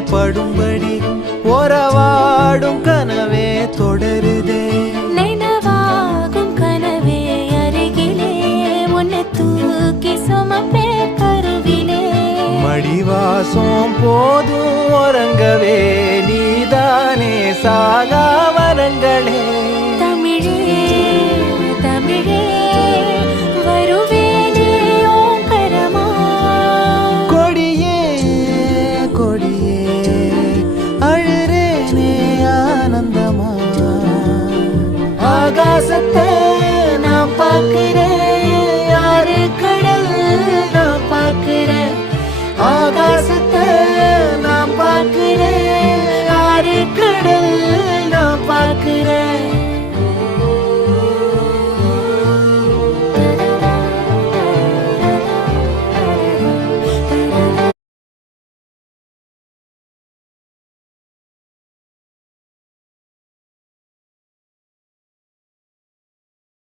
படும்படி ஒரவாடும் கனவே தொடருதே. நினைவாகும் கனவே அருகிலே உன்னை தூக்கி சுமப்பே கருவிலே. மடிவாசம் போதும் உறங்கவே நீதானே சாகா வரங்களே.